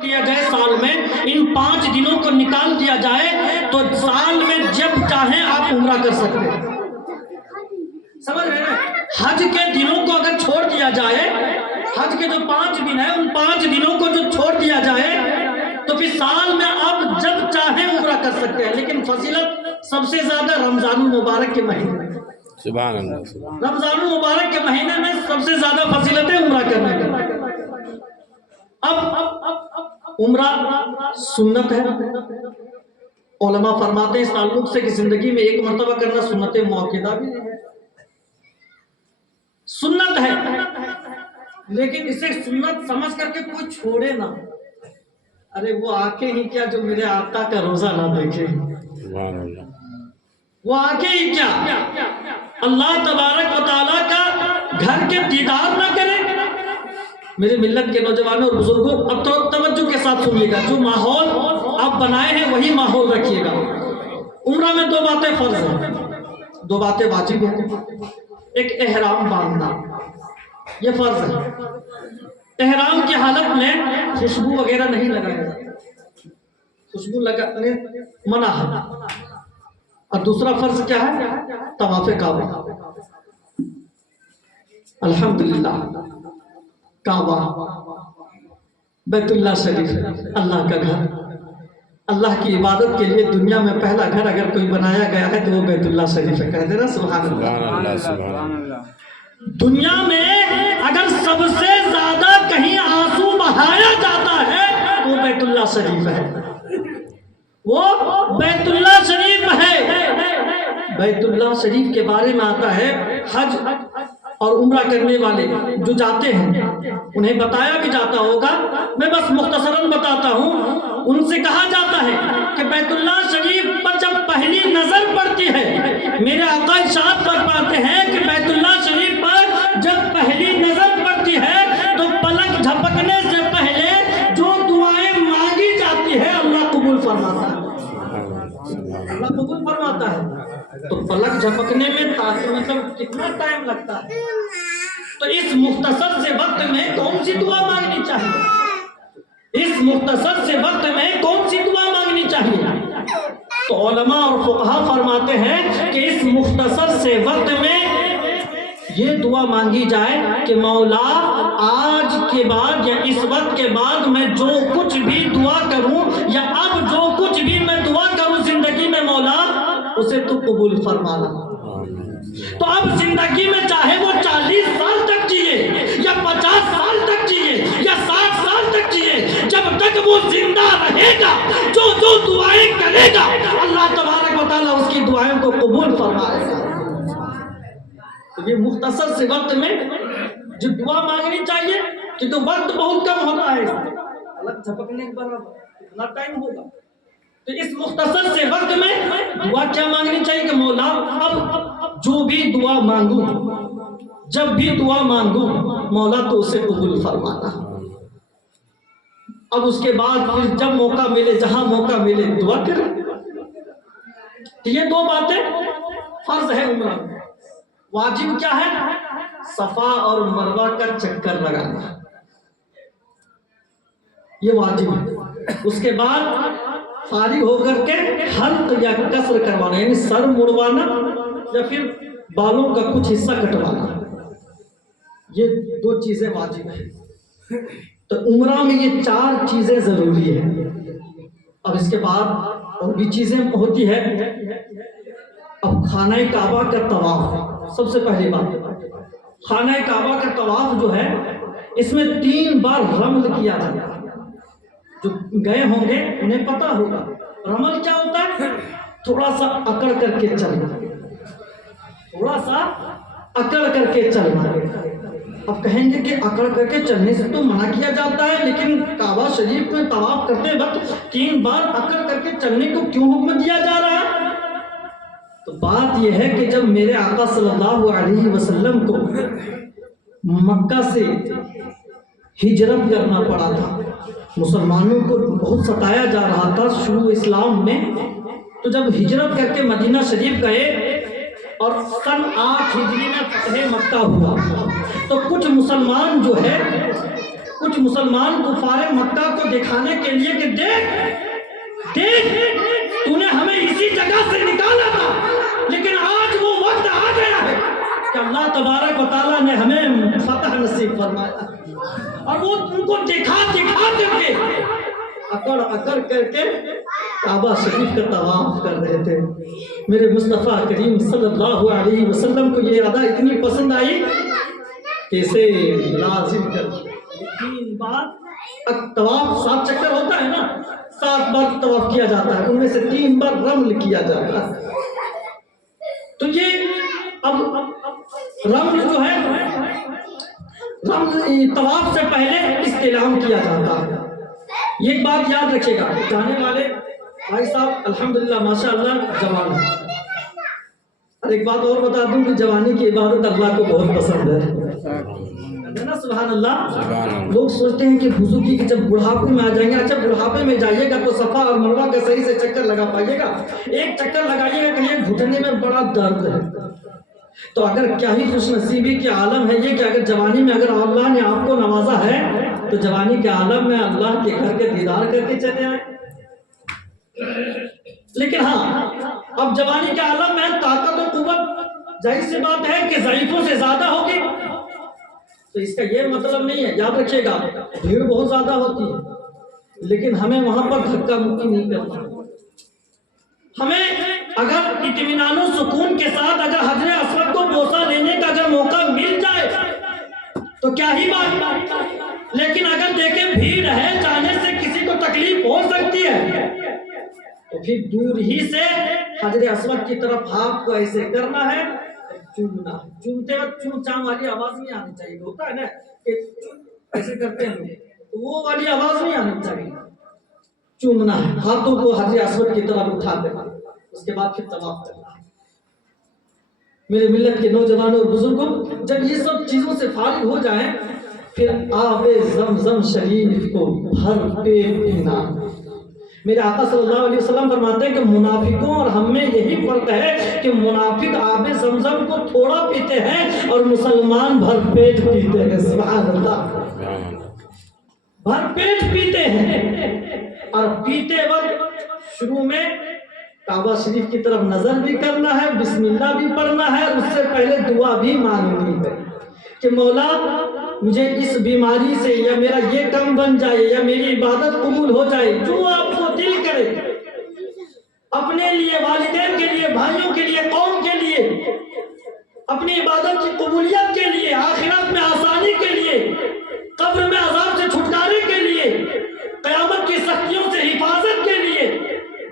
دیا جائے سال میں، ان 5 دنوں کو نکال دیا جائے تو سال میں جب چاہیں آپ عمرہ کر سکتے ہیں. سمجھ رہے ہیں؟ حج کے دنوں کو اگر چھوڑ دیا جائے، حج کے جو 5 دن ہیں ان 5 دنوں کو جو چھوڑ دیا جائے تو پھر سال میں آپ جب چاہیں عمرہ کر سکتے ہیں. لیکن فضیلت سب سے زیادہ رمضان المبارک کے مہینے میں. سبحان اللہ. رمضان المبارک کے مہینے میں سب سے زیادہ فضیلت ہے عمرہ کرنے میں. اب عمرہ سنت ہے. علماء فرماتے ہیں اس تعلق سے کہ زندگی میں ایک مرتبہ کرنا سنت موقدہ بھی ہے، سنت ہے، لیکن اسے سنت سمجھ کر کے کوئی چھوڑے نہ. ارے وہ آنکھیں ہی کیا جو میرے آقا کا روزہ نہ دیکھے، سبحان اللہ. وہ آنکھیں ہی کیا اللہ تبارک و تعالیٰ کا گھر کے دیدار نہ کرے. میرے ملت کے نوجوانوں اور بزرگوں اب تو توجہ کے ساتھ سنیے گا، جو ماحول آپ بنائے ہیں وہی ماحول رکھیے گا. عمرہ میں 2 باتیں فرض ہیں، 2 باتیں واجب ہیں. ایک احرام باندھنا، یہ فرض ہے. احرام کی حالت میں خوشبو وغیرہ نہیں لگائے، خوشبو لگانے منع ہے. اور دوسرا فرض کیا ہے؟ طواف کعبہ. الحمدللہ کعبہ بیت اللہ شریف اللہ کا گھر، اللہ کی عبادت کے لیے دنیا میں پہلا گھر اگر کوئی بنایا گیا ہے تو وہ بیت اللہ شریف ہے. کہہ دینا سبحان اللہ. سبحان اللہ. دنیا میں اگر سب سے زیادہ کہیں آنسو بہایا جاتا ہے وہ بیت اللہ شریف ہے، وہ بیت اللہ شریف ہے. بیت اللہ شریف کے بارے میں آتا ہے حج اور عمرہ کرنے والے جو جاتے ہیں انہیں بتایا بھی جاتا ہوگا، میں بس مختصراً بتاتا ہوں. ان سے کہا جاتا ہے کہ بیت اللہ شریف پر جب پہلی نظر پڑتی ہے، میرے آقا ارشاد فرماتے ہیں کہ بیت اللہ شریف پر جب پہلی نظر پڑتی ہے تو پلک جھپکنے سے پہلے جو دعائیں مانگی جاتی ہے اللہ قبول فرماتا ہے، اللہ قبول فرماتا ہے. تو پلک جھپکنے میں مطلب کتنا ٹائم لگتا ہے؟ تو اس مختصر سے وقت میں کون سی دعا مانگنی چاہیے؟ اس مختصر سے وقت میں کون سی دعا مانگنی چاہیے؟ تو علماء اور فقہا فرماتے ہیں کہ اس مختصر سے وقت میں یہ دعا مانگی جائے کہ مولا آج کے بعد یا اس وقت کے بعد میں جو کچھ بھی دعا کروں یا اب جو کچھ بھی میں دعا کروں زندگی میں مولا اسے تو قبول فرمانا. تو اب زندگی میں چاہے وہ 40 سال تک جیے یا 50 سال تک جیے یا 60 سال تک جیے، جب تک وہ زندہ رہے گا جو جو دعائیں کرے گا اللہ تبارک و تعالیٰ اس کی دعائیں کو قبول فرمائے گا. تو یہ مختصر سے وقت میں جو دعا مانگنی چاہیے کیونکہ وقت بہت کم ہوتا ہے، الگ جھپکنے کے بعد اتنا ٹائم ہوگا. تو اس مختصر سے وقت میں دعا کیا مانگنی چاہیے کہ مولا اب جو بھی دعا مانگوں، جب بھی دعا مانگوں مولا تو اسے قبول فرمانا. اب اس کے بعد پھر جب موقع ملے، جہاں موقع ملے دعا کریں. تو یہ 2 باتیں فرض ہے عمرہ میں. واجب کیا ہے؟ صفا اور مروہ کا چکر لگانا، یہ واجب ہے. اس کے بعد فارغ ہو کر کے حلق یا قصر کروانا، یعنی سر مڑوانا یا پھر بالوں کا کچھ حصہ کٹوانا، یہ 2 چیزیں واجب ہیں. تو عمرہ میں یہ 4 چیزیں ضروری ہیں. اب اس کے بعد اور بھی چیزیں ہوتی ہے. اب خانہ کعبہ کا طواف، سب سے پہلی بات خانہ کعبہ کا طواف جو ہے اس میں 3 بار رمل کیا جاتا ہے. جو گئے ہوں گے انہیں پتا ہوگا رمل کیا ہوتا ہے. تھوڑا سا اکڑ کر کے چلنا، تھوڑا سا اکڑ کر کے چلنا. اب کہیں گے کہ اکڑ کر کے چلنے سے تو منع کیا جاتا ہے، لیکن کعبہ شریف میں طواف کرتے وقت 3 بار اکڑ کر کے چلنے کو کیوں حکم دیا جا رہا ہے؟ تو بات یہ ہے کہ جب میرے آقا صلی اللہ علیہ وسلم کو مکہ سے ہجرت کرنا پڑا تھا، مسلمانوں کو بہت ستایا جا رہا تھا شروع اسلام میں. تو جب ہجرت کر کے مدینہ شریف گئے اور سن 8 ہجری میں فتح مکہ ہوا تو کچھ مسلمان جو ہے کچھ مسلمان کفار مکہ کو دکھانے کے لیے کہ دیکھ تو نے ہمیں اسی جگہ سے نکالا تھا، لیکن آج وہ وقت آ گیا ہے کہ اللہ تبارک و تعالیٰ نے ہمیں فتح نصیب فرمایا، اور وہ ان کو دکھا کے اکڑ کر کے کعبہ شریف کا طواف کر رہے تھے۔ میرے مصطفیٰ کریم صلی اللہ علیہ وسلم کو یہ ادا اتنی پسند آئی کہ اسے لازم کر 3 بار طواف 7 چکر ہوتا ہے نا، 7 بار طواف کیا جاتا ہے، ان میں سے 3 بار رمل کیا جاتا ہے۔ تو یہ اب رمل جو ہے، رمل طواف سے پہلے استلام کیا جاتا ہے۔ یہ ایک بات یاد رکھیے گا، جانے والے بھائی صاحب الحمدللہ ماشاءاللہ جوان ہیں، اور ایک بات اور بتا دوں کہ جوانی کی عبادت اللہ کو بہت پسند ہے نا، سبحان اللہ۔ لوگ سوچتے ہیں کہ بزرگی کے جب بڑھاپے میں آ جائیں گے، اچھا بڑھاپے میں جائیے گا تو صفا اور مروہ کا صحیح سے چکر لگا پائیے گا، ایک چکر لگائیے گا کہ یہ گھٹنے میں بڑا درد ہے۔ تو اگر کیا ہی خوش نصیبی کے عالم ہے یہ کہ اگر جوانی میں اگر اللہ نے آپ کو نوازا ہے تو جوانی کے عالم میں اللہ کے گھر کے دیدار کر کے چلے آئیں۔ لیکن ہاں اب جوانی کے عالم میں طاقت و قوت ظاہر سی بات ہے کہ ضعیفوں سے زیادہ ہوگی، تو اس کا یہ مطلب نہیں ہے، یاد رکھیے گا بھیڑ بہت زیادہ ہوتی ہے، لیکن ہمیں وہاں پر دھکا مکی نہیں کرنا۔ ہمیں اگر اطمینان و سکون کے ساتھ اگر حجر اسود کو بوسہ لینے کا اگر موقع مل جائے تو کیا ہی بات، لیکن اگر دیکھیں بھیڑ ہے، جانے سے کسی کو تکلیف ہو سکتی ہے تو پھر دور ہی سے حجر اسود کی طرف ہاتھ کو ایسے کرنا ہے، چومنا ہے۔ چومتے وقت چوم چام والی آواز نہیں آنی چاہیے، ہوتا ہے نا کہ ایسے کرتے ہیں تو وہ والی آواز نہیں آنی چاہیے، چومنا ہے، ہاتھوں کو حجر اسود کی طرف اٹھا دینا، اس کے بعد پھر طواف کرنا ہے۔ میرے ملت کے نوجوانوں اور بزرگوں، جب یہ سب چیزوں سے فارغ ہو جائیں پھر آب زمزم شریف کو بھر پیٹ پینا۔ میرے آقا صلی اللہ علیہ وسلم فرماتے ہیں کہ منافقوں اور ہم میں یہی فرق ہے کہ منافق آب زمزم کو تھوڑا پیتے ہیں اور مسلمان بھر پیٹ پیتے ہیں، سبحان اللہ، بھر پیٹ پیتے ہیں۔ اور پیتے وقت شروع میں کعبہ شریف کی طرف نظر بھی کرنا ہے، بسم اللہ بھی پڑھنا ہے، اس سے پہلے دعا بھی مانگنی ہے کہ مولا مجھے اس بیماری سے یا میرا یہ کم بن جائے یا میری عبادت قبول ہو جائے، جو آپ کو دل کرے، اپنے لیے، والدین کے لیے، بھائیوں کے لیے، قوم کے لیے، اپنی عبادت کی قبولیت کے لیے، آخرت میں آسانی کے لیے، قبر میں عذاب سے چھٹکارے کے لیے، قیامت کی سختیوں سے حفاظت کے لیے،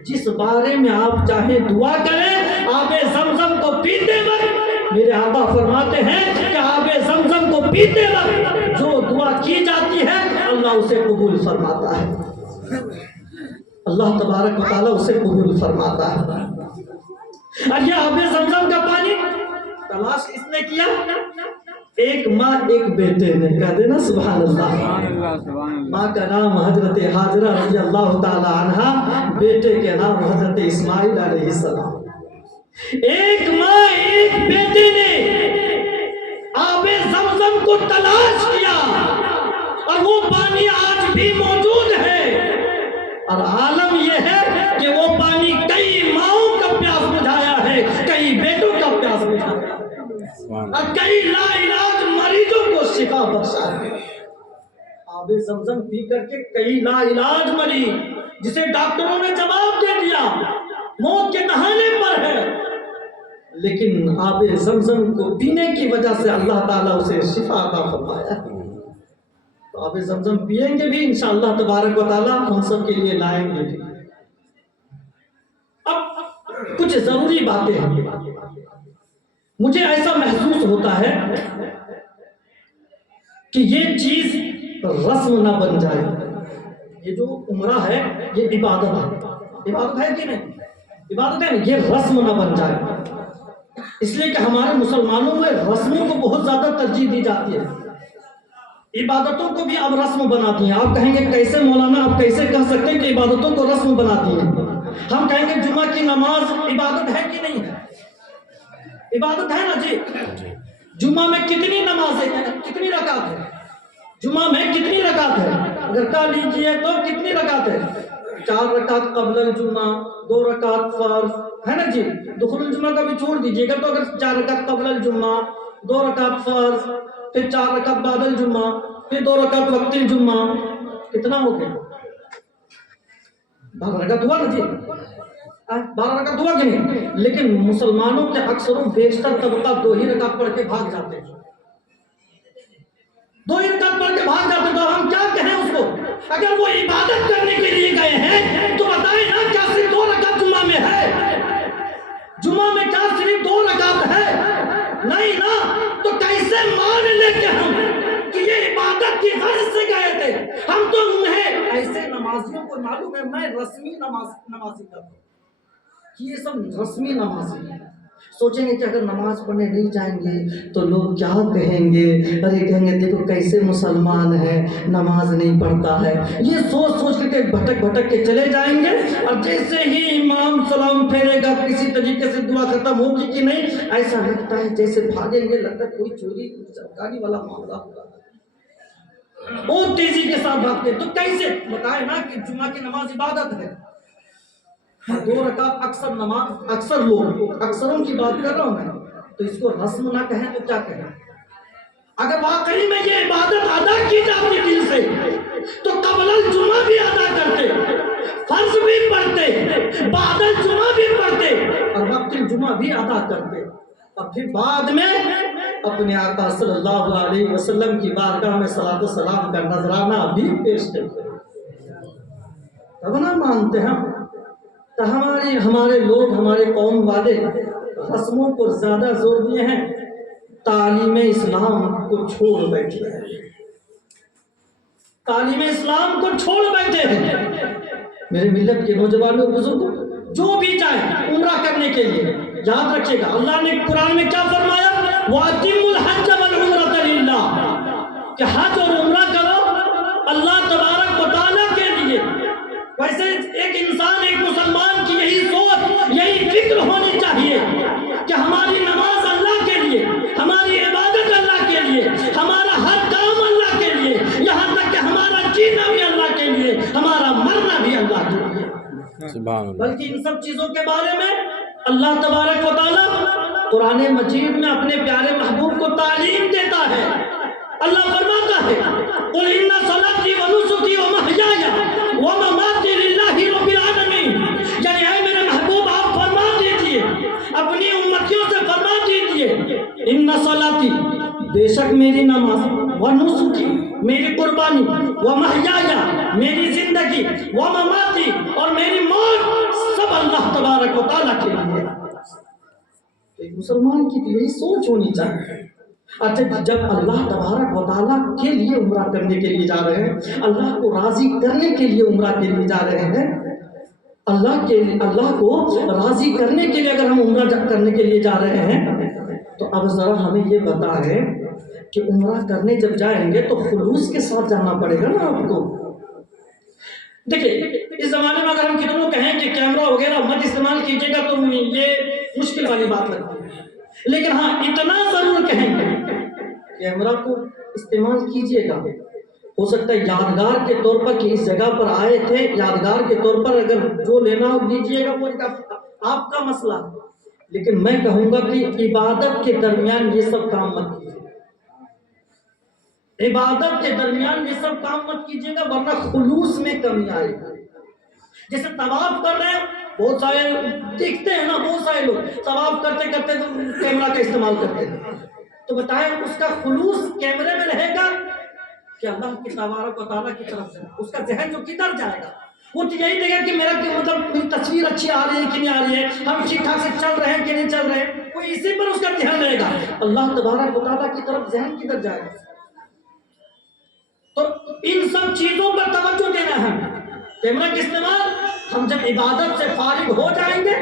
جس بارے میں آپ چاہیں دعا کریں۔ آب زمزم کو پیتے وقت میرے آقا فرماتے ہیں کہ آب زمزم کو پیتے وقت جو دعا کی جاتی ہے اللہ اسے قبول فرماتا ہے، اللہ تبارک و تعالیٰ اسے قبول فرماتا ہے۔ اور یہ آب زمزم کا پانی تلاش کس نے کیا؟ ایک ماں ایک بیٹے نے، کہہ دینا سبحان اللہ۔ ماں کا نام حضرت حاجرہ رضی اللہ تعالی عنہا، بیٹے کے نام حضرت اسماعیل علیہ السلام۔ ایک ماں ایک بیٹے نے آب زمزم کو تلاش کیا اور وہ پانی آج بھی موجود ہے، اور عالم یہ ہے کہ وہ پانی کئی ماؤں کا پیاس بجھایا ہے، کئی بیٹوں کا پیاس بجھایا ہے، اور کئی لا علاج مریضوں کو شفا بخشا ہے۔ آب زمزم پی کر کے کئی لا علاج مریض جسے ڈاکٹروں نے جواب دے دیا موت کے دہانے پر ہے، لیکن آب زمزم کو پینے کی وجہ سے اللہ تعالیٰ اسے شفا عطا فرمایا۔ تو آب زمزم پیئیں گے بھی انشاءاللہ تبارک و تعالیٰ، ہم سب کے لیے لائیں گے بھی۔ اب کچھ ضروری باتیں ہیں، مجھے ایسا محسوس ہوتا ہے کہ یہ چیز رسم نہ بن جائے، یہ جو عمرہ ہے یہ عبادت ہے، عبادت ہے کہ نہیں؟ عبادت ہے، یہ رسم نہ بن جائے، اس لیے کہ ہمارے مسلمانوں میں رسموں کو بہت زیادہ ترجیح دی جاتی ہے، عبادتوں کو بھی اب رسم بناتی ہیں۔ آپ کہیں گے کیسے مولانا، آپ کیسے کہہ سکتے ہیں کہ عبادتوں کو رسم بناتی ہیں؟ ہم کہیں گے جمعہ کی نماز عبادت ہے کہ نہیں ہے؟ عبادت ہے نا جی۔ جمعہ میں کتنی نمازیں ہیں، کتنی رکعت ہے؟ جمعہ میں کتنی رکعت ہے؟ اگر کہہ لیجیے تو کتنی رکعت ہے؟ 4 رکعت قبل الجمعہ، 2 رکعت فرض ہے نا جی. دخول الجمعہ کا بھی چھوڑ دیجیے گا تو اگر 4 رکعت قبل الجمعہ، 2 رکعت فرض، پھر 4 رکعت بعد الجمعہ، پھر 2 رکعت وقت الجمعہ، کتنا ہو گیا؟ 12 رکعت ہوا نا جی. 12 رکعت ہوا کہ نہیں؟ لیکن مسلمانوں کے اکثر و بیشتر طبقہ 2 ہی رکعت پڑھ کے بھاگ جاتے ہیں. 2 ہی رکعت پڑھ کے بھاگ جاتے ہیں. تو ہم کیا کہیں اس کو؟ اگر وہ عبادت کرنے کے لیے گئے ہیں تو بتائیں نا، کیا صرف 2 رکعت جمعہ میں ہے؟ جمعہ میں کیا صرف 2 رکعت ہے؟ نہیں نا. تو کیسے مان لیتے ہم کہ یہ عبادت کی غرض سے گئے تھے؟ ہم تو انہیں ایسے نمازیوں کو معلوم ہے، میں رسمی نمازی کرتا ہوں، یہ سب رسمی نمازی ہیں. سوچیں گے کہ اگر نماز پڑھنے نہیں جائیں گے تو لوگ کیا کہیں گے؟ ارے کہیں گے دیکھو کیسے مسلمان ہے، نماز نہیں پڑھتا ہے. یہ سوچ سوچ کے بھٹک بھٹک کے چلے جائیں گے. اور جیسے ہی امام سلام پھیرے گا، کسی طریقے سے دعا ختم ہوگی کہ نہیں، ایسا لگتا ہے جیسے بھاگیں گے، لگتا ہے کوئی چوری چرکاری والا معاملہ ہوگا. بہت تیزی کے ساتھ بھاگتے. تو کیسے بتائے نا کہ جمعہ کی نماز عبادت ہے. 2 رکعت اکثر نماز، اکثر لوگ، اکثروں کی بات کر رہا ہوں میں، تو اس کو رسم نہ کہیں تو کیا کہیں؟ اگر واقعی میں یہ عبادت ادا کی جاتی دل سے تو قبل الجمعہ بھی ادا کرتے، فرض بھی پڑھتے، بعد الجمعہ بھی پڑھتے، اور وقت الجمعہ بھی ادا کرتے، اور پھر بعد میں اپنے آقا صلی اللہ علیہ وسلم کی بارگاہ میں صلاۃ و سلام کا نذرانہ بھی پیش کرتے. تب نہ مانتے ہم. تو ہمارے لوگ، ہمارے قوم والے رسموں کو زیادہ زور دیے ہیں، تعلیم اسلام کو چھوڑ بیٹھے ہیں. تعلیم اسلام کو چھوڑ بیٹھے ہیں. میرے ملت کے نوجوانوں بزرگوں، جو بھی جائیں عمرہ کرنے کے لیے، یاد رکھیے گا اللہ نے قرآن میں کیا فرمایا؟ وَأَتِمُّوا الْحَجَّ وَالْعُمْرَةَ لِلَّهِ، کہ حج اور عمرہ کرو اللہ تبارک و تعالیٰ کے لیے. ویسے ایک انسان، ایک مسلمان کی یہی سوچ، یہی فکر ہونی چاہیے کہ ہماری نماز اللہ کے لیے، ہماری عبادت اللہ کے لیے، ہمارا ہر کام اللہ کے لیے، یہاں تک کہ ہمارا جینا بھی اللہ کے لیے، ہمارا مرنا بھی اللہ کے لیے. بلکہ ان سب چیزوں کے بارے میں اللہ تبارک و تعالیٰ قرآن مجید میں اپنے پیارے محبوب کو تعلیم دیتا ہے. اللہ فرماتا ہے قُلْ إِنَّ صَلَاتِي وَنُسُكِي وَمَحْيَايَ وَمَمَاتِي لِلَّهِ رَبِّ الْعَالَمِينَ. یعنی اے میرے محبوب آپ فرما دیجئے، اپنی امتیوں سے فرما دیجئے، إِنَّ صَلَاتِي، بے شک میری نماز، وَنُسُكِي، میری قربانی، وَمَحْيَايَ، میری زندگی، وَمَمَاتِي، اور میری موت، سب اللہ تبارک و تعالیٰ کے لیے. ایک مسلمان کی یہی سوچ ہونی چاہیے. اچھا، جب اللہ تبارک و تعالیٰ کے لیے عمرہ کرنے کے لیے جا رہے ہیں، اللہ کو راضی کرنے کے لیے عمرہ کے لیے جا رہے ہیں، اللہ کو راضی کرنے کے لیے اگر ہم عمرہ کرنے کے لیے جا رہے ہیں، تو اب ذرا ہمیں یہ بتائیں کہ عمرہ کرنے جب جائیں گے تو خلوص کے ساتھ جانا پڑے گا نا آپ کو. دیکھیں اس زمانے میں اگر ہم کتنوں کہیں کہ کیمرہ وغیرہ مت استعمال کیجیے گا تو یہ مشکل والی بات لگتی ہے. لیکن ہاں اتنا ضرور کہیں گے کیمرہ کو استعمال کیجیے گا. ہو سکتا ہے یادگار کے طور پر کہ اس جگہ پر آئے تھے، یادگار کے طور پر اگر جو لینا ہو لیجیے گا، وہ آپ کا مسئلہ. لیکن میں کہوں گا کہ عبادت کے درمیان یہ سب کام مت کیجیے. عبادت کے درمیان یہ سب کام مت کیجیے گا، ورنہ خلوص میں کمی آئے گی. جیسے طواف کر رہے ہیں، بہت سارے دیکھتے ہیں نا، بہت سارے لوگ طواف کرتے کرتے کیمرہ کا استعمال کرتے ہیں. تو بتائیں اس کا خلوص کیمرے میں رہے گا کہ اللہ کی تبارک و تعالیٰ کی طرف سے؟ اس کا ذہن جو کدھر جائے گا؟ وہ تو یہی دے گا کہ میرا مطلب میری تصویر اچھی آ رہی ہے کہ نہیں آ رہی ہے، ہم ٹھیک ٹھاک سے چل رہے ہیں کہ نہیں چل رہے ہیں، وہ اسی پر اس کا دھیان رہے گا. اللہ تبارک و تعالیٰ کی طرف ذہن کدھر جائے گا؟ تو ان سب چیزوں پر توجہ دینا ہے. کیمرہ کا استعمال ہم جب عبادت سے فارغ ہو جائیں گے،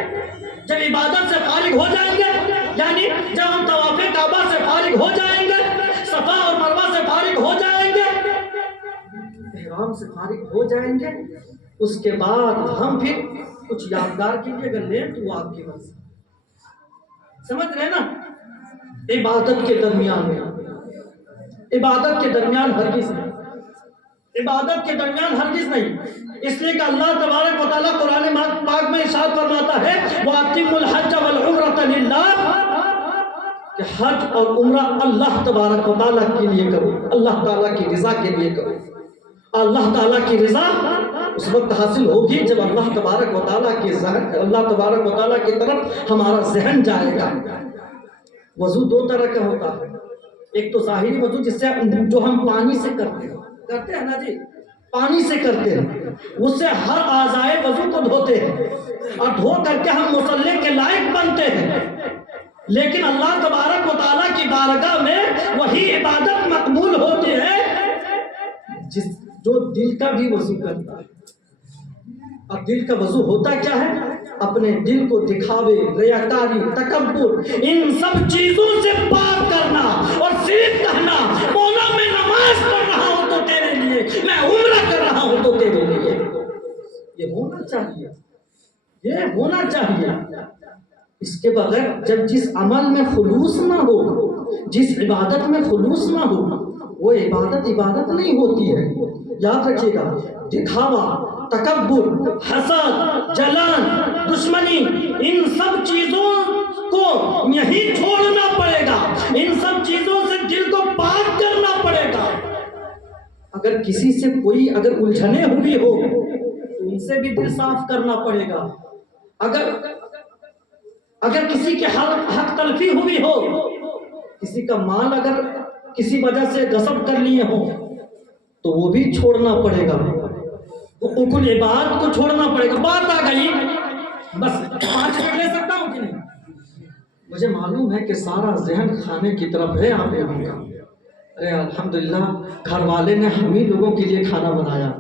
جب عبادت سے فارغ ہو جائیں گے، یعنی جب ہم طواف کعبہ سے فارغ ہو جائیں گے، صفا اور مروہ سے فارغ ہو جائیں گے، احرام سے فارغ ہو جائیں گے، اس کے بعد ہم پھر کچھ یادگار کے لیے اگر لیں تو وہ آپ کی مرضی. سمجھ رہے نا؟ عبادت کے درمیان میں عبادت کے درمیان ہرگز نہیں، عبادت کے درمیان ہرگز نہیں۔ اس لیے کہ اللہ تبارک و تعالیٰ قرآن پاک میں ارشاد فرماتا ہے وَأَتِمُّ الْحَجَّ وَالْعُمْرَةَ لِلَّهِ، کہ حج اور عمرہ اللہ تبارک و تعالیٰ کے لیے کرو، اللہ تعالیٰ کی رضا کے لیے کرو۔ اللہ تعالیٰ کی رضا اس وقت حاصل ہوگی جب اللہ تبارک و تعالیٰ کے ذہن، اللہ تبارک و تعالیٰ کی طرف ہمارا ذہن جائے گا۔ وضو دو طرح کا ہوتا ہے، ایک تو ظاہری وضو جس سے جو ہم پانی سے کرتے ہیں نا جی، پانی سے کرتے ہیں، اس سے ہر اعضائے وضو کو دھوتے ہیں اور دھو کر کے ہم مصلی کے لائق بنتے ہیں۔ لیکن اللہ تبارک و تعالیٰ کی بارگاہ میں وہی عبادت مقبول ہوتی ہے جو دل کا بھی وضو کرتا ہے۔ اور دل کا وضو ہوتا کیا ہے؟ اپنے دل کو دکھاوے، ریاکاری، تکبر، ان سب چیزوں سے پاک کرنا اور صرف کہنا مولا میں نماز پڑھ رہا ہوں تو تیرے لیے، میں عمرہ کر رہا ہوں تو تیرے لیے۔ یہ ہونا چاہیے، یہ ہونا چاہیے۔ اس کے بغیر جب جس عمل میں خلوص نہ ہو، جس عبادت میں خلوص نہ ہو، وہ عبادت نہیں ہوتی ہے۔ یاد رکھیے گا، دکھاوا، تکبر، حسد، جلان، دشمنی، ان سب چیزوں کو یہیں چھوڑنا پڑے گا، ان سب چیزوں سے دل کو پاک کرنا پڑے گا۔ اگر کسی سے کوئی اگر الجھنے ہوئی ہو تو ان سے بھی دل صاف کرنا پڑے گا۔ اگر کسی کے حق تلفی ہوئی ہو، کسی کا مال اگر کسی وجہ سے غصب کر لیے ہو تو وہ بھی چھوڑنا پڑے گا، حقوق العباد کو چھوڑنا پڑے گا۔ بات آ گئی، بس 5 منٹ لے سکتا ہوں کہ نہیں؟ مجھے معلوم ہے کہ سارا ذہن کھانے کی طرف ہے آپ لوگوں کا۔ ارے الحمدللہ گھر والے نے ہم ہی لوگوں کے لیے کھانا بنایا،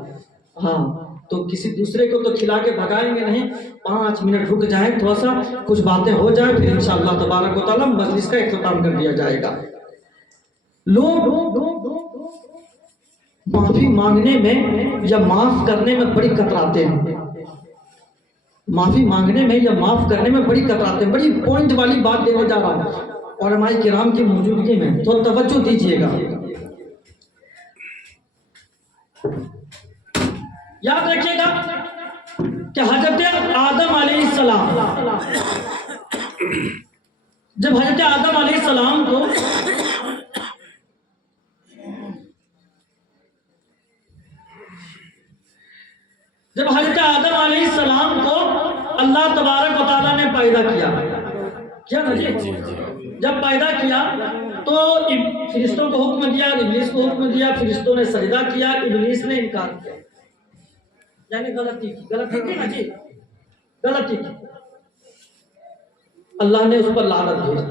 ہاں تو کسی دوسرے کو تو کھلا کے بھگائیں گے نہیں۔ 5 منٹ رک جائیں، تھوڑا سا کچھ باتیں ہو جائیں، پھر انشاءاللہ تبارک و تعالیٰ مجلس کا اختتام کر دیا جائے گا۔ لوگ معافی مانگنے میں یا معاف کرنے میں بڑی کتراتے ہیں، معافی مانگنے میں یا معاف کرنے میں بڑی کتراتے ہیں۔ بڑی پوائنٹ والی بات دینے جا رہا ہوں علماء کرام کی موجودگی میں، تو توجہ دیجیے گا۔ یاد رکھیے گا کہ حضرت آدم علیہ السلام، جب حضرت آدم علیہ السلام کو اللہ تبارک و تعالیٰ نے پیدا کیا نا جی، جب پیدا کیا تو فرشتوں کو حکم دیا، ابلیس کو حکم دیا، فرشتوں نے سجدہ کیا، ابلیس نے انکار کیا، یعنی غلطی کی نا جی، غلطی کی۔ اللہ نے اس پر لعنت بھیجا۔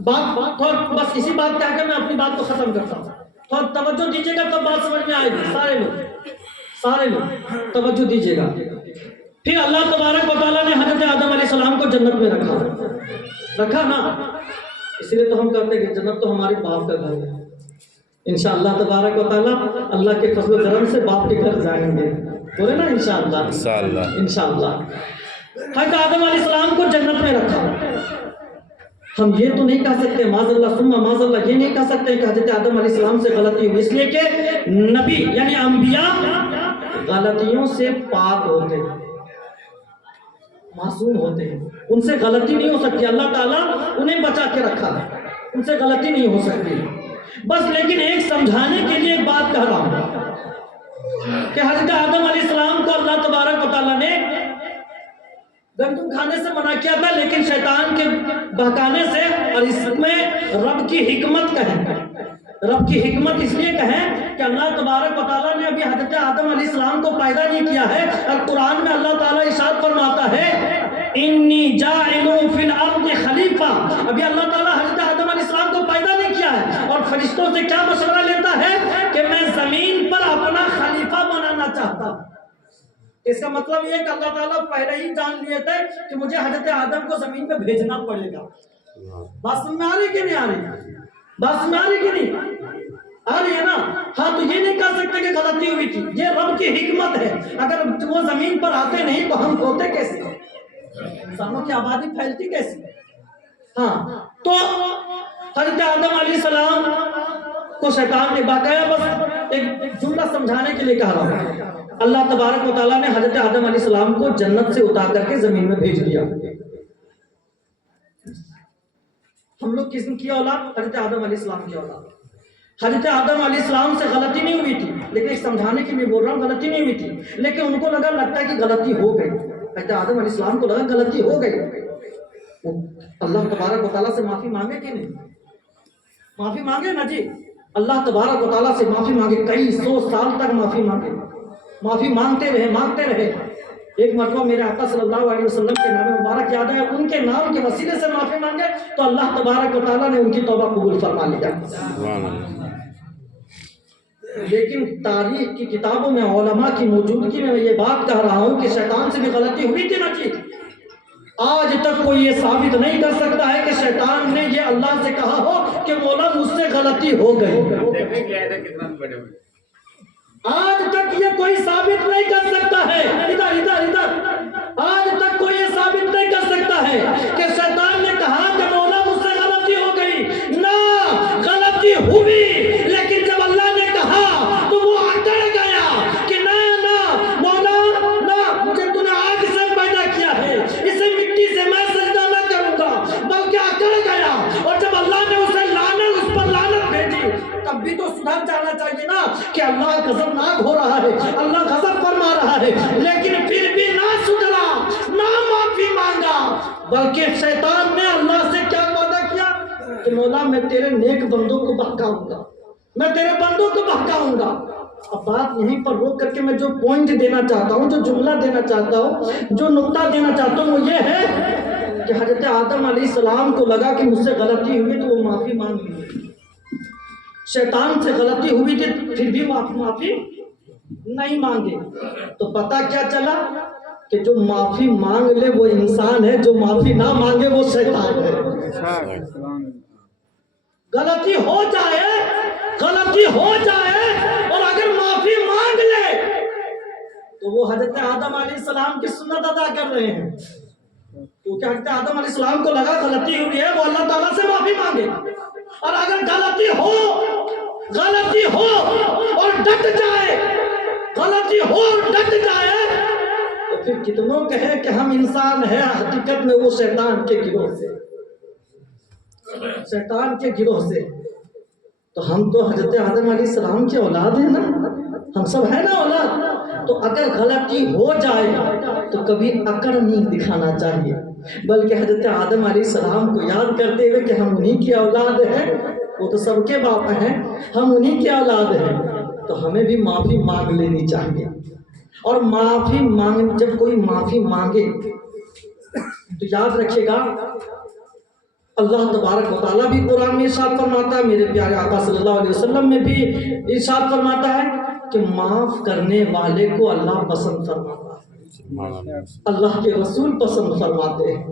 بس اسی بات کہہ کے میں اپنی بات کو ختم کرتا ہوں، تو توجہ دیجیے گا تب بات سمجھ میں آئے گی۔ سارے لوگ توجہ دیجیے گا۔ پھر اللہ تبارک و تعالیٰ نے حضرت آدم علیہ السلام کو جنت میں رکھا نا، اس لیے تو ہم کہتے ہیں کہ جنت تو ہمارے باپ کا گھر ہے۔ انشاءاللہ تبارک و تعالیٰ اللہ کے فضل و کرم سے باپ کے گھر جائیں گے، بولے نا انشاءاللہ۔ انشاءاللہ حضرت آدم علیہ السلام کو جنت میں رکھا۔ ہم یہ تو نہیں کہہ سکتے معاذ اللہ ثم معاذ اللہ، یہ نہیں کہہ سکتے کہ حضرت آدم علیہ السلام سے غلطی ہوئی، اس لیے کہ نبی یعنی انبیاء غلطیوں سے پاک ہوتے ہیں، معصوم ہوتے ہیں، ان سے غلطی نہیں ہو سکتی۔ اللہ تعالیٰ انہیں بچا کے رکھا ہے، ان سے غلطی نہیں ہو سکتی۔ بس لیکن ایک سمجھانے کے لیے ایک بات کہہ رہا ہوں کہ حضرت آدم علیہ السلام کو اللہ تبارک و تعالیٰ نے گندم کھانے سے منع کیا تھا، لیکن شیطان کے بہکانے سے، اور اس میں رب کی حکمت کہیں، رب کی حکمت اس لیے کہیں کہ اللہ تبارک و تعالیٰ نے ابھی حضرت آدم علیہ السلام کو پیدا نہیں کیا ہے، اور قرآن میں اللہ تعالیٰ ارشاد فرماتا ہے انی جاعل فی الارض خلیفہ، ابھی اللہ تعالیٰ حضرت آدم علیہ السلام کو پیدا نہیں کیا ہے، اور فرشتوں سے کیا مشورہ لیتا ہے کہ میں زمین پر اپنا خلیفہ بنانا چاہتا ہوں۔ اس کا مطلب یہ ہے کہ اللہ تعالیٰ پہلے ہی جان لیے تھے کہ مجھے حضرت آدم کو زمین میں بھیجنا پڑے گا۔ بات سمجھ میں آ رہی کہ نہیں آ رہی؟ بات سمجھ آ رہی کہ نہیں آ رہی ہے نا؟ ہاں تو یہ نہیں کہہ سکتے کہ غلطی ہوئی تھی، یہ رب کی حکمت ہے۔ اگر وہ زمین پر آتے نہیں تو ہم ہوتے کیسے، انسانوں کی آبادی پھیلتی کیسے؟ ہاں تو حضرت آدم علیہ السلام کو شیطان نے باقاعدہ بس ایک جملہ سمجھانے کے لیے کہا رہا ہوں، اللہ تبارک و تعالیٰ نے حضرت آدم علیہ السلام کو جنت سے اتار کر کے زمین میں بھیج دیا۔ ہم لوگ کس کی اولاد؟ حضرت آدم علیہ السلام کی اولاد۔ حضرت آدم علیہ السلام سے غلطی نہیں ہوئی تھی، لیکن ایک سمجھانے کے لیے بول رہا ہوں، غلطی نہیں ہوئی تھی، لیکن ان کو لگتا ہے کہ غلطی ہو گئی۔ حضرت آدم علیہ السلام کو لگا غلطی ہو گئی، اللہ تبارک و تعالیٰ سے معافی مانگے کہ نہیں؟ معافی مانگے نا جی، اللہ تبارک و تعالیٰ سے معافی مانگے، کئی 100 سال تک معافی مانگے، معافی مانگتے رہے۔ ایک مرتبہ میرے آقا صلی اللہ علیہ وسلم کے نام مبارک یاد ہے، ان کے نام کے وسیلے سے معافی مانگے تو اللہ تبارک و تعالیٰ نے ان کی توبہ قبول فرما لیا۔ لیکن تاریخ کی کتابوں میں علماء کی موجودگی میں یہ بات کہہ رہا ہوں کہ شیطان سے بھی غلطی ہوئی تھی نا جی۔ آج تک کوئی یہ ثابت نہیں کر سکتا ہے کہ شیطان نے یہ اللہ سے کہا ہو کہ مولا مجھ سے غلطی ہو گئی۔ آج تک یہ کوئی ثابت نہیں کر سکتا ہے، ادھر آج تک کوئی یہ ثابت نہیں کر سکتا ہے کہ شیطان نے کہا کہ مولا مجھ سے غلطی ہو گئی۔ نہ، غلطی ہوئی، لیکن جب اللہ نے کہا تو وہ اکڑ گیا کہ نہ مولا، نہ، مجھے تو نے آگ سے پیدا کیا ہے، اسے مٹی سے میں سجدہ نہ کروں گا، بلکہ اکڑ گیا۔ اور جب اللہ نے اسے اس پر لعنت بھیجی، تب بھی تو سدھر جانا چاہیے نا کہ اللہ غضبناک ہو رہا ہے، اللہ غضب فرما رہا ہے، لیکن پھر بھی نہ سدھرا، نہ معافی مانگا، بلکہ شیطان نے اللہ سے کیا وعدہ کیا کہ مولا میں تیرے نیک بندوں کو بہکاؤں گا، میں تیرے بندوں کو بہکاؤں گا۔ اب بات یہیں پر روک کر کے میں جو پوائنٹ دینا چاہتا ہوں، جو جملہ دینا چاہتا ہوں، جو نقطہ دینا چاہتا ہوں وہ یہ ہے کہ حضرت آدم علیہ السلام کو لگا کہ مجھ سے غلطی ہوئی تو وہ معافی مانگ لی۔ شیطان سے غلطی ہوئی تھی پھر بھی معافی نہیں مانگے، تو پتہ کیا چلا کہ جو معافی مانگ لے وہ انسان ہے، جو معافی نہ مانگے وہ شیطان ہے۔ غلطی ہو جائے اور اگر معافی مانگ لے تو وہ حضرت آدم علیہ السلام کی سنت ادا کر رہے ہیں، کیونکہ حضرت آدم علیہ السلام کو لگا غلطی ہوئی ہے، وہ اللہ تعالیٰ سے معافی مانگے، اور اگر غلطی ہو اور ڈٹ جائے تو پھر کتنوں کہے کہ ہم انسان ہیں، حقیقت میں وہ شیطان کے گروہ سے۔ تو ہم تو حضرت آدم علیہ السلام کے اولاد ہیں نا، ہم سب ہیں نا اولاد، تو اگر غلطی ہو جائے تو کبھی اکڑ نہیں دکھانا چاہیے، بلکہ حضرت آدم علیہ السلام کو یاد کرتے ہوئے کہ ہم انہی کی اولاد ہیں، وہ تو سب کے باپ ہیں، ہم انہی کی اولاد ہیں، تو ہمیں بھی معافی مانگ لینی چاہیے۔ اور جب کوئی معافی مانگے تو یاد رکھے گا اللہ تبارک و تعالیٰ بھی قرآن میں ارشاد فرماتا ہے، میرے پیارے آقا صلی اللہ علیہ وسلم میں بھی ارشاد فرماتا ہے کہ معاف کرنے والے کو اللہ پسند فرماتا ہے، اللہ کے رسول پسند فرماتے ہیں۔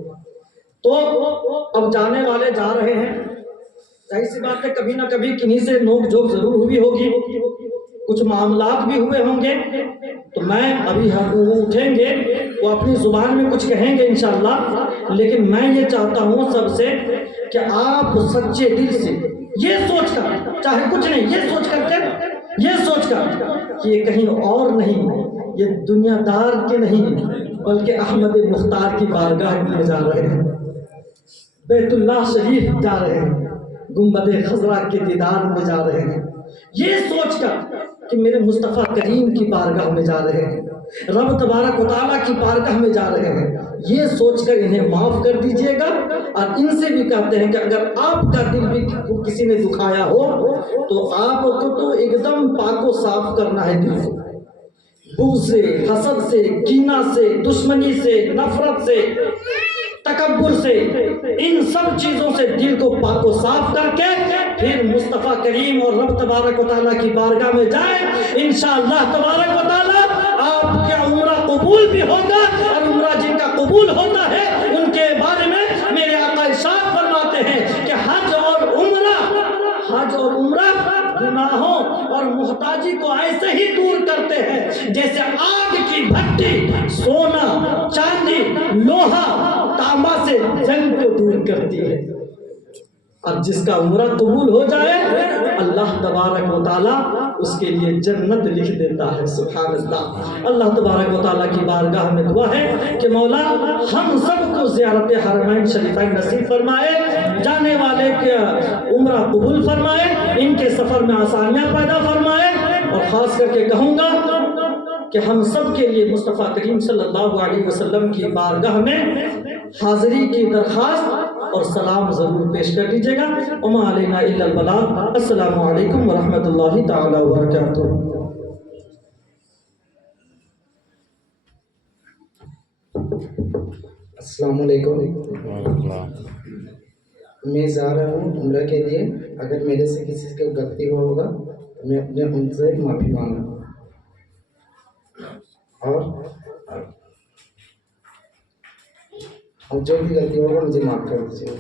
تو اب جانے والے جا رہے ہیں، ظاہر سی بات ہے کبھی نہ کبھی کنہیں سے نوک جھوک ضرور ہوئی ہوگی، کچھ معاملات بھی ہوئے ہوں گے، تو میں ابھی وہ اٹھیں گے، وہ اپنی زبان میں کچھ کہیں گے انشاءاللہ، لیکن میں یہ چاہتا ہوں سب سے کہ آپ سچے دل سے یہ سوچ کر، چاہے کچھ نہیں، یہ سوچ کر کہ یہ کہیں اور نہیں، یہ دنیا دار کے نہیں بلکہ احمد مختار کی بارگاہ میں جا رہے ہیں، بیت اللہ شریف جا رہے ہیں، گنبد خضرا کے دیدار میں جا رہے ہیں، یہ سوچ کر کہ میرے مصطفیٰ کریم کی بارگاہ میں جا رہے ہیں، رب تبارک و تعالیٰ کی بارگاہ میں جا رہے ہیں، یہ سوچ کر انہیں معاف کر دیجئے گا۔ اور ان سے بھی کہتے ہیں کہ اگر آپ کا دل بھی کسی نے دکھایا ہو تو آپ کو تو ایک دم پاک و صاف کرنا ہے، دل کو بغض سے، حسد سے، کینہ سے، دشمنی سے، نفرت سے، تکبر سے، ان سب چیزوں سے دل کو پاک و صاف کر کے پھر مصطفیٰ کریم اور رب تبارک و تعالیٰ کی بارگاہ میں جائیں، انشاءاللہ تبارک و تعالیٰ آپ کا عمرہ قبول بھی ہوگا۔ اور عمرہ جن کا قبول ہوتا ہے ان کے بارے میں میرے آقا ارشاد فرماتے ہیں کہ حج اور عمرہ گناہوں اور محتاجی کو ایسے ہی دور کرتے ہیں جیسے آگ کی بھٹی سونا، چاندی، لوہا، تانبا سے جنگ کو دور کرتی ہے۔ اور جس کا عمرہ قبول ہو جائے اللہ تبارک و تعالیٰ اس کے لیے جنت لکھ دیتا ہے. سبحان اللہ. اللہ تبارک و تعالیٰ کی بارگاہ میں دعا ہے کہ مولا ہم سب کو زیارت حرمین شریفین نصیب فرمائے, جانے والے کے عمرہ قبول فرمائے, ان کے سفر میں آسانیاں پیدا فرمائے. اور خاص کر کے کہوں گا کہ ہم سب کے لیے مصطفیٰ کریم صلی اللہ علیہ وسلم کی بارگاہ میں حاضری کی درخواست اور سلام ضرور پیش کر دیجیے گا. وما علینا الا البلاغ. السلام علیکم ورحمۃ اللہ تعالی وبرکاتہ. السلام علیکم. اللہ. میں جا رہا ہوں عمرہ کے لیے. اگر میرے سے کسی کو غلطی ہوگا تو میں اپنے ان سے معافی مانگا اور جو بھی غلطی ہوگا مجھے معاف کر دیجیے.